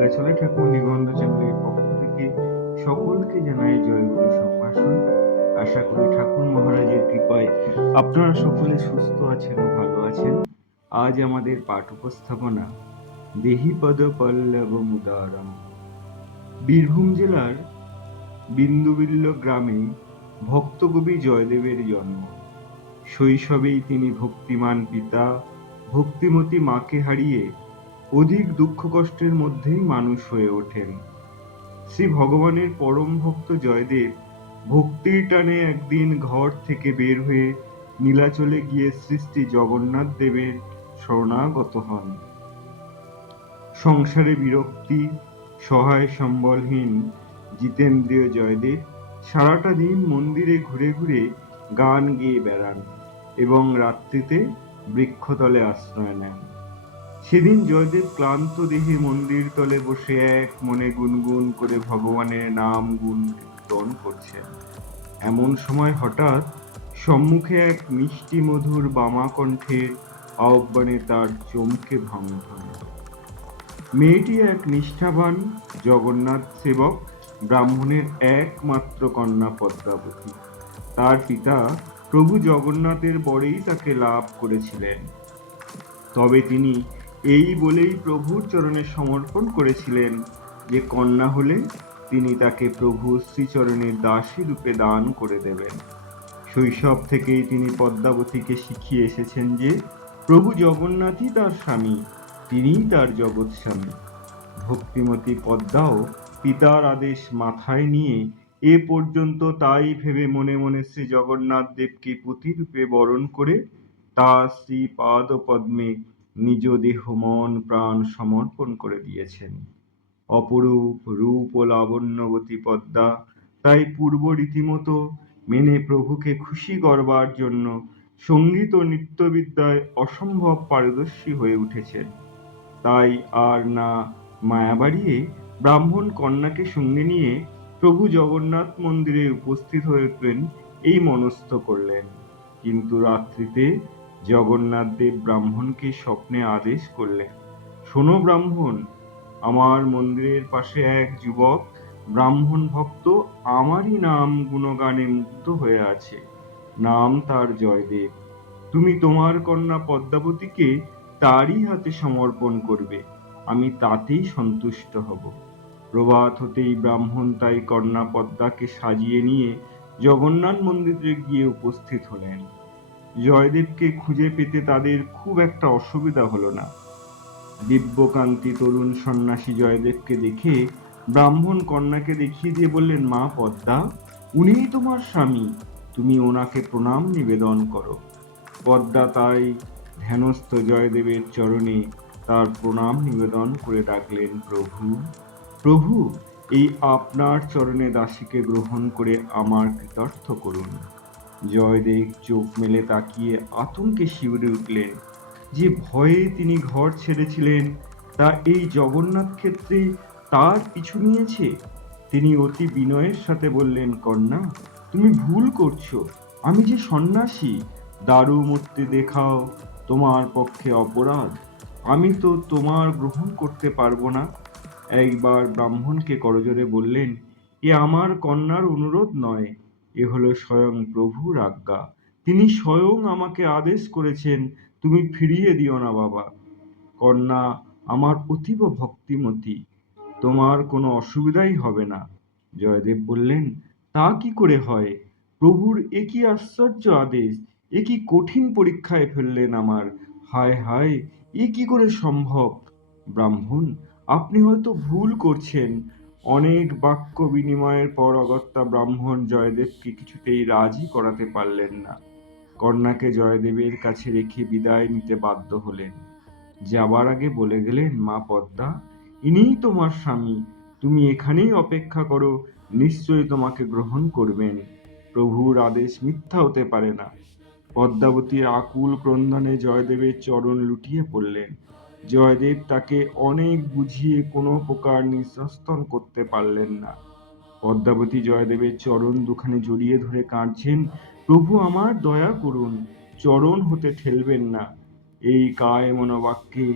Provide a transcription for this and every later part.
নীলাচলে ঠাকুর নিবন্ধ চ্যানেলের পক্ষ থেকে সকলকে জানাই জয়গুরু সম্ভাষণ। আশা করি ঠাকুর মহারাজের কৃপায় আপনারা সকলে সুস্থ আছেন ও ভালো আছেন। আজ আমাদের পাঠ উপস্থাপনা দেহিপদ পল্লবমুদারম। বীরভূম জেলার বিন্দুবিল্ল গ্রামে ভক্তকবি জয়দেবের জন্ম। শৈশবেই তিনি ভক্তিমান পিতা, ভক্তিমতী মাকে হারিয়ে অধিক দুঃখ কষ্টের মধ্যেই মানুষ হয়ে ওঠেন। শ্রী ভগবানের পরম ভক্ত জয়দেব ভক্তির টানে একদিন ঘর থেকে বের হয়ে নীলাচলে গিয়ে শ্রী শ্রী জগন্নাথ দেবের শরণাগত হন। সংসারে বিরক্তি, সহায় সম্বলহীন জিতেন্দ্রীয় জয়দেব সারাটা দিন মন্দিরে ঘুরে ঘুরে গান গেয়ে বেড়ান এবং রাত্রিতে বৃক্ষতলে আশ্রয় নেন। সেদিন জয়দেব ক্লান্ত দেহে মন্দির তলে বসে এক মনে গুনগুন করে ভগবানের নাম গুণ কীর্তন করছেন। এমন সময় হঠাৎ সম্মুখে এক মিষ্টি মধুর বামা কণ্ঠের আহ্বানে তার চমকে ভঙ্গ হল। মেয়েটি এক নিষ্ঠাবান জগন্নাথ সেবক ব্রাহ্মণের একমাত্র কন্যা পদ্মাবতী। তার পিতা প্রভু জগন্নাথের বরেই তাকে লাভ করেছিলেন। তবে তিনি এই বলেই প্রভুর চরণে সমর্পণ করেছিলেন যে কন্যা হলে তিনি তাকে প্রভুর শ্রীচরণের দাসী রূপে দান করে দেবেন। শৈশব থেকেই তিনি পদ্মাবতীকে শিখিয়ে এসেছেন যে প্রভু জগন্নাথই তার স্বামী, তিনিই তার জগৎ স্বামী। ভক্তিমতী পদ্মাও পিতার আদেশ মাথায় নিয়ে এ পর্যন্ত তাই ভেবে মনে মনে শ্রী জগন্নাথ দেবকে পতিরূপে বরণ করে তার শ্রী পাদ পদ্মে নিজ দেহ মন প্রাণ সমর্পণ করে দিয়েছেন। অপরূপ রূপ ও লাবণ্যবতী পদ্মা তাই পূর্ব রীতিমতো মেনে প্রভুকে খুশি করবার জন্য সঙ্গীত ও নৃত্যবিদ্যায় অসম্ভব পারদর্শী হয়ে উঠেছেন। তাই আর না মায়া বাড়িয়ে ব্রাহ্মণ কন্যাকে সঙ্গে নিয়ে প্রভু জগন্নাথ মন্দিরে উপস্থিত হতেন এই মনস্থ করলেন। কিন্তু রাত্রিতে জগন্নাথ দেব ব্রাহ্মণকে স্বপ্নে আদেশ করলেন, শোনো ব্রাহ্মণ, আমার মন্দিরের পাশে এক যুবক ব্রাহ্মণ ভক্ত আমারই নাম গুণগানে মুগ্ধ হয়ে আছে। নাম তার জয়দেব। তুমি তোমার কন্যা পদ্মাবতীকে তারই হাতে সমর্পণ করবে, আমি তাতেই সন্তুষ্ট হব। প্রভাত হতেই ব্রাহ্মণ তাই কন্যা পদ্মাকে সাজিয়ে নিয়ে জগন্নাথ মন্দিরে গিয়ে উপস্থিত হলেন। জয়দেবকে খুঁজে পেতে তাদের খুব একটা অসুবিধা হলো না। দিব্যকান্তি তরুণ সন্ন্যাসী জয়দেবকে দেখে ব্রাহ্মণ কন্যাকে দেখিয়ে দিয়ে বললেন, মা পদ্মা, উনিই তোমার স্বামী, তুমি ওনাকে প্রণাম নিবেদন করো। পদ্মা তাই ধ্যানস্থ জয়দেবের চরণে তার প্রণাম নিবেদন করে ডাকলেন, প্রভু, প্রভু, এই আপনার চরণে দাসীকে গ্রহণ করে আমার কৃতার্থ করুন। জয়দেব চোখ মেলে তাকিয়ে আতঙ্কে শিউরে উঠলেন। যে ভয়ে তিনি ঘর ছেড়েছিলেন তা এই জগন্নাথ ক্ষেত্রে তার পিছু নিয়েছে। তিনি অতি বিনয়ের সাথে বললেন, কন্যা, তুমি ভুল করছো, আমি যে সন্ন্যাসী, দারু মূর্তি দেখাও তোমার পক্ষে অপরাধ, আমি তো তোমার গ্রহণ করতে পারবো না। একবার ব্রাহ্মণকে করজোড়ে বললেন, এ আমার কন্যার অনুরোধ নয়, এ হলো স্বয়ং প্রভুর আজ্ঞা। তিনি স্বয়ং আমাকে আদেশ করেছেন, তুমি ফিরিয়ে দিও না বাবা। কন্যা আমার অতীব ভক্তিমতী, তোমার কোনো অসুবিধাই হবে না। জয়দেব বললেন, তা কি করে হয়? প্রভুর এ কি আশ্চর্য আদেশ, এ কি কঠিন পরীক্ষায় ফেললেন আমার। হায় হায়, এ কি করে সম্ভব? ব্রাহ্মণ, আপনি হয়তো ভুল করছেন। অনেক বাক্য বিনিময়ের পর অগত্যা ব্রাহ্মণ জয়দেবকে কিছুতেই রাজি করাতে পারলেন না। কন্যাকে জয়দেবের কাছে রেখে বিদায় নিতে বাধ্য হলেন। যাবার আগে বলে গেলেন, মা পদ্মা, ইনিই তোমার স্বামী, তুমি এখানেই অপেক্ষা করো, নিশ্চয়ই তোমাকে গ্রহণ করবেন। প্রভুর আদেশ মিথ্যা হতে পারে না। পদ্মাবতীর আকুল ক্রন্দনে জয়দেবের চরণ লুটিয়ে পড়লেন। জয়দেব তাকে অনেক বুঝিয়ে কোনো প্রকার নিঃসস্তন করতে পারলেন না। পদ্মাবতী জয়দেবের চরণ দুখানি জড়িয়ে ধরে কাঁদছেন, প্রভু আমার দয়া করুন, চরণ হতে ঠেলবেন না, এই কায় মনোবাক্যে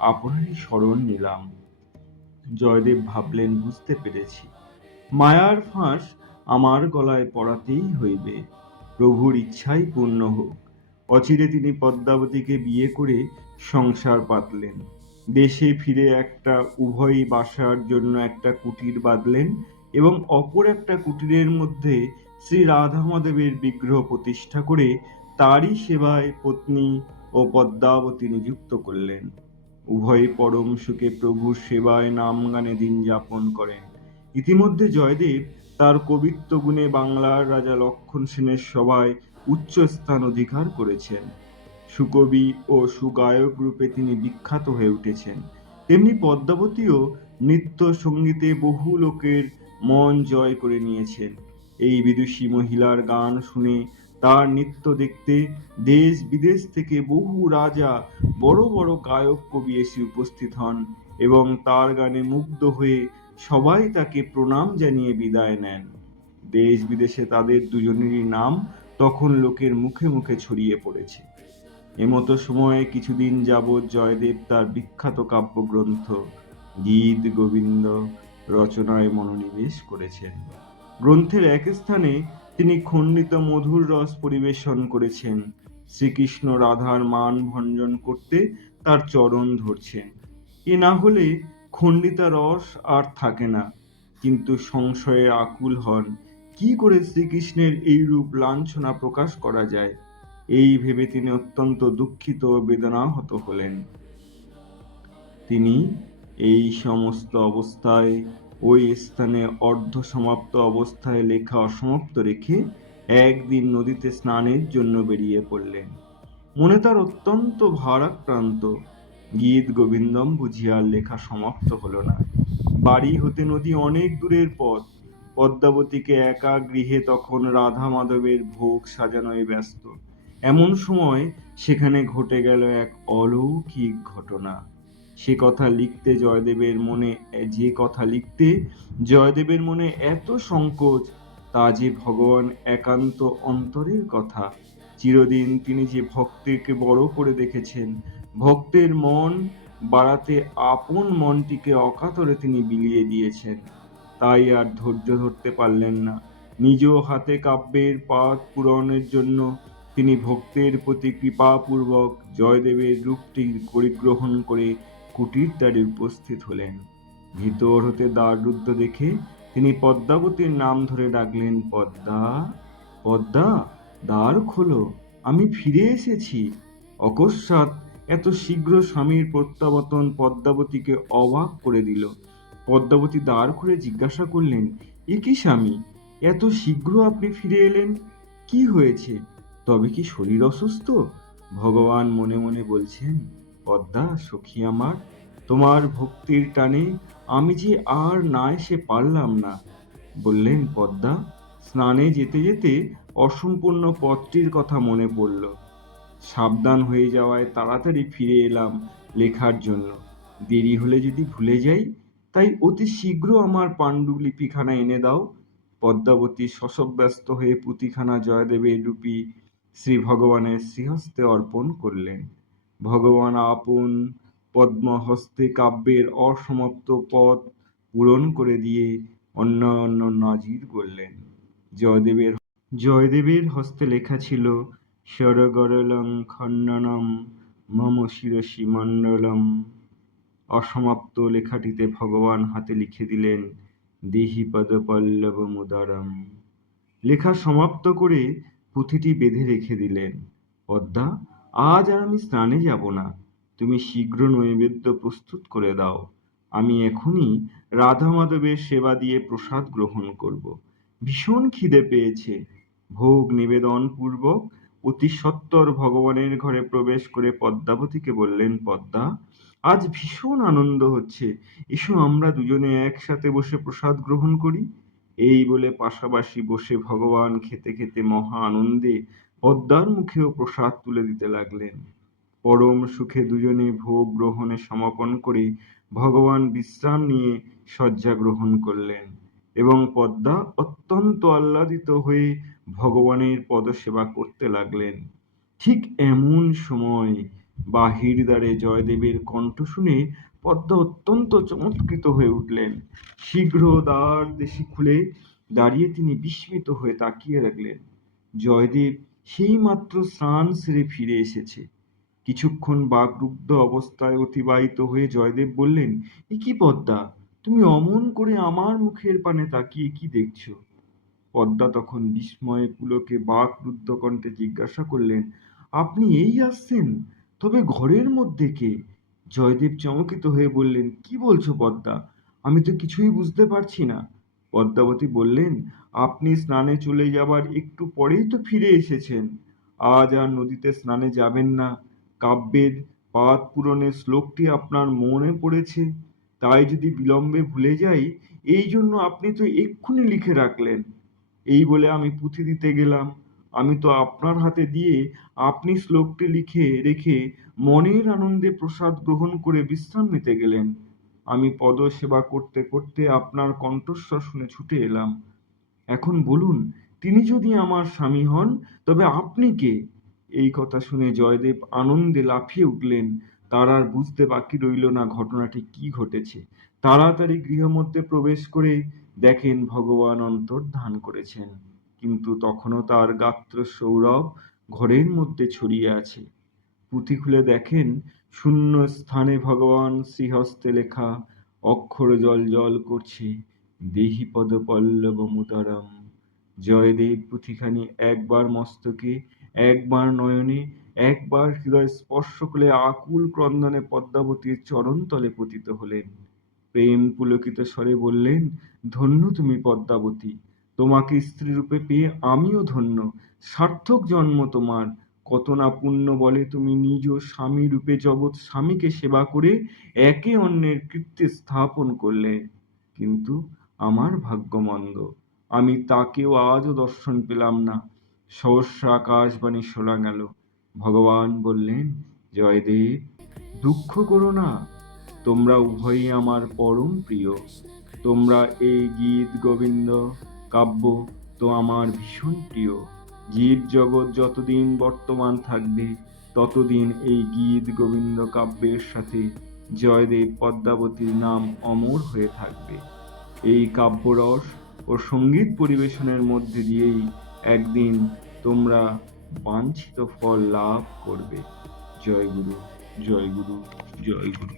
আপনারই শরণ নিলাম। জয়দেব ভাবলেন, বুঝতে পেরেছি, মায়ার ফাঁস আমার গলায় পড়াতেই হইবে, প্রভুর ইচ্ছাই পূর্ণ হোক। অচিরে তিনি পদ্মাবতীকে বিয়ে করে সংসার পাতলেন। দেশে ফিরে একটা উভয়ই বাসার জন্য একটা কুটির বাঁধলেন এবং অপর একটা কুটিরের মধ্যে শ্রী রাধা মাধবের বিগ্রহ প্রতিষ্ঠা করে তারই সেবায় পত্নী ও পদ্মাবতী নিযুক্ত করলেন। উভয়ে পরম সুখে প্রভুর সেবায় নাম গানে দিন যাপন করেন। ইতিমধ্যে জয়দেব তার কবিত্ব গুণে বাংলার রাজা লক্ষণ সেনের সভায় উচ্চ স্থান অধিকার করেছেন। সুকবি ও সুগায়ক রূপে তিনি বিখ্যাত হয়ে উঠেছেন। তেমনি পদ্মাবতীও নৃত্য সঙ্গীতে বহু লোকের মন জয় করে নিয়েছেন। এই বিদুষী মহিলার গান শুনে, তার নৃত্য দেখতে দেশ বিদেশ থেকে বহু রাজা, বড় বড় গায়ক কবি এসে উপস্থিত হন এবং তার গানে মুগ্ধ হয়ে সবাই তাকে প্রণাম জানিয়ে বিদায় নেন। দেশ বিদেশে তাদের দুজনেরই নাম তখন লোকের মুখে মুখে ছড়িয়ে পড়েছে। এমতো সময়ে কিছুদিন যাবৎ জয়দেব তার বিখ্যাত কাব্যগ্রন্থ গীত গোবিন্দ রচনায় মনোনিবেশ করেছেন। গ্রন্থের এক স্থানে তিনি খণ্ডিত মধুর রস পরিবেশন করেছেন। শ্রীকৃষ্ণ রাধার মান ভঞ্জন করতে তার চরণ ধরছেন। এ না হলে খণ্ডিতা রস আর থাকে না। কিন্তু সংশয়ে আকুল হন, কি করে শ্রীকৃষ্ণের এই রূপ লাঞ্ছনা প্রকাশ করা যায়। এই ভেবে তিনি অত্যন্ত দুঃখিত ও বেদনাহত হলেন। তিনি এই সমস্ত অবস্থায় ওই স্থানে অর্ধ সমাপ্ত অবস্থায় লেখা অসমাপ্ত রেখে একদিন নদীতে স্নানের জন্য বেরিয়ে পড়লেন। মনে তার অত্যন্ত ভারাক্রান্ত। গীত গোবিন্দম বুঝিয়া লেখা সমাপ্ত হলো না। বাড়ি হতে নদী অনেক দূরের পথ। পদ্মাবতীকে একা গৃহে তখন রাধা মাধবের ভোগ সাজানোয় ব্যস্ত। এমন সময় সেখানে ঘটে গেল এক অলৌকিক ঘটনা। যে কথা লিখতে জয়দেবের মনে এত সংকোচ, তা যে ভগবান একান্ত অন্তরের কথা। চিরদিন তিনি যে ভক্তকে বড় করে দেখেছেন, ভক্তের মন বাড়াতে আপন মনটিকে অকাতরে তিনি বিলিয়ে দিয়েছেন। তাই আর ধৈর্য ধরতে পারলেন না। নিজ হাতে কাব্যের পাঠ পূরণের জন্য তিনি ভক্তের প্রতি কৃপাপূর্বক জয়দেবের রূপটি পরিগ্রহণ করে কুটির দ্বারে উপস্থিত হলেন। ভিতর হতে দ্বাররুদ্ধ দেখে তিনি পদ্মাবতীর নাম ধরে ডাকলেন, পদ্মা, পদ্মা, দ্বার খোলো, আমি ফিরে এসেছি। অকস্মাৎ এত শীঘ্র স্বামীর প্রত্যাবর্তন পদ্মাবতীকে অবাক করে দিল। পদ্মাবতী দ্বার খুলে জিজ্ঞাসা করলেন, এ কি স্বামী, এত শীঘ্র আপনি ফিরে এলেন? কি হয়েছে? তবে কি শরীর অসুস্থ? ভগবান মনে মনে বলছেন, পদ্মা সখী আমার, তোমার ভক্তির টানে আমি যে আর না এসে পারলাম না। বললেন, পদ্মা, স্নানে যেতে যেতে অসম্পূর্ণ পথটির কথা মনে পড়ল। সাবধান হয়ে যাওয়ায় তাড়াতাড়ি ফিরে এলাম লেখার জন্য। দেরি হলে যদি ভুলে যাই, তাই অতি শীঘ্র আমার পাণ্ডুলিপিখানা এনে দাও। পদ্মাবতী শশব্যস্ত হয়ে পুঁথিখানা জয়দেবের রূপী শ্রী ভগবানের শ্রীহস্তে অর্পণ করলেন। ভগবান আপন পদ্মহস্তে কাব্যের অসমাপ্ত পদ পূরণ করে দিয়ে অন্যান্য নাজির করলেন। জয়দেবের হস্তে লেখা ছিল, শরগরলং খণ্ডনম মম শিরসি মণ্ডলম। অসমাপ্ত লেখাটিতে ভগবান হাতে লিখে দিলেন, দেহি পদপল্লব মুদারম। লেখা সমাপ্ত করে পুঁথিটি বেঁধে রেখে দিলেন। পদ্মা, আজ আর আমি স্নানে যাব না, তুমি শীঘ্র নৈবেদ্য প্রস্তুত করে দাও। আমি এখনই রাধা মাধবের সেবা দিয়ে প্রসাদ গ্রহণ করব। ভীষণ খিদে পেয়েছে। ভোগ নিবেদন পূর্বক অতি সত্বর ভগবানের ঘরে প্রবেশ করে পদ্মাবতীকে বললেন, পদ্মা, আজ ভীষণ আনন্দ হচ্ছে, এসো আমরা দুজনে একসাথে বসে প্রসাদ গ্রহণ করি। এই বলে পাশাপাশি বসে ভগবান খেতে খেতে মহা আনন্দে পদ্মার মুখেও প্রসাদ তুলে দিতে লাগলেন। পরম সুখে দুজনে ভোগ গ্রহণে সমাপন করে ভগবান বিশ্রাম নিয়ে শয্যা গ্রহণ করলেন এবং পদ্মা অত্যন্ত আহ্লাদিত হয়ে ভগবানের পদসেবা করতে লাগলেন। ঠিক এমন সময় বাহির দ্বারে জয়দেবের কণ্ঠ শুনে পদ্মা অত্যন্ত চমৎকৃত হয়ে উঠলেন। শীঘ্র দ্বার দেশে খুলে দাঁড়িয়ে তিনি বিস্মিত হয়ে তাকিয়ে রাখলেন। জয়দেব সেই মাত্র স্নান সেরে ফিরে এসেছে। কিছুক্ষণ বাকরুদ্ধ অবস্থায় অতিবাহিত হয়ে জয়দেব বললেন, এ কি পদ্মা, তুমি অমন করে আমার মুখের পানে তাকিয়ে কি দেখছো? পদ্মা তখন বিস্ময়ে পুলকে বাকরুদ্ধ কণ্ঠে জিজ্ঞাসা করলেন, আপনি এই আসছেন? তবে ঘরের মধ্যে কে? জয়দেব চমকিত হয়ে বললেন, কি বলছো পদ্মা, আমি তো কিছুই বুঝতে পারছি না। পদ্মাবতী বললেন, আপনি স্নানে চলে যাবার একটু পরেই তো ফিরে এসেছেন। আজ আর নদীতে স্নানে যাবেন না। কাব্যের পাদ পূরণের শ্লোকটি আপনার মনে পড়েছে, তাই যদি বিলম্বে ভুলে যাই, এই জন্য আপনি তো এক্ষুনি লিখে রাখলেন। এই বলে আমি পুঁথি দিতে গেলাম। আমি তো আপনার হাতে দিয়ে আপনি শ্লোকটি লিখে রেখে মনের আনন্দে প্রসাদ গ্রহণ করে বিশ্রাম নিতে গেলেন। আমি পদসেবা করতে করতে আপনার কণ্ঠস্বর শুনে ছুটে এলাম। এখন বলুন, তিনি যদি আমার স্বামী হন, তবে আপনি কে? এই কথা শুনে জয়দেব আনন্দে লাফিয়ে উঠলেন। তার আর বুঝতে বাকি রইল না ঘটনাটি কি ঘটেছে। তাড়াতাড়ি গৃহমধ্যে প্রবেশ করে দেখেন ভগবান অন্তর্ধান করেছেন, কিন্তু তখনও তার গাত্র সৌরভ ঘরের মধ্যে ছড়িয়ে আছে। পুঁথি খুলে দেখেন শূন্য স্থানে ভগবান শ্রীহস্তে লেখা অক্ষর জল জল করছে, দেহি পদ পল্লব মুদারম। জয়দেব পুঁথিখানি একবার মস্তকে, একবার নয়নে, একবার হৃদয় স্পর্শ করে আকুল ক্রন্দনে পদ্মাবতীর চরণতলে পতিত হলেন। প্রেম পুলকিত স্বরে বললেন, ধন্য তুমি পদ্মাবতী, তোমাকে স্ত্রী রূপে পেয়ে আমিও ধন্য। সার্থক জন্ম তোমার। কত না পুণ্য বলে তুমি নিজ স্বামী রূপে জগৎ স্বামীকে সেবা করে একে অন্যের কৃত্যে স্থাপন করলে। কিন্তু আমার ভাগ্য মন্দ, আমি তাকেও আজও দর্শন পেলাম না। সহস্র আকাশবাণী শোনা গেল। ভগবান বললেন, জয়দেব, দুঃখ করো না, তোমরা উভয়ই আমার পরম প্রিয়। তোমরা এই গীত গোবিন্দ কাব্য তো আমার ভীষণ প্রিয়। জীব জগৎ যতদিন বর্তমান থাকবে, ততদিন এই গীত গোবিন্দ কাব্যের সাথে জয়দেব পদ্মাবতীর নাম অমর হয়ে থাকবে। এই কাব্যরস ও সঙ্গীত পরিবেশনের মধ্যে দিয়েই একদিন তোমরা বাঞ্ছিত ফল লাভ করবে। জয় গুরু, জয় গুরু, জয় গুরু।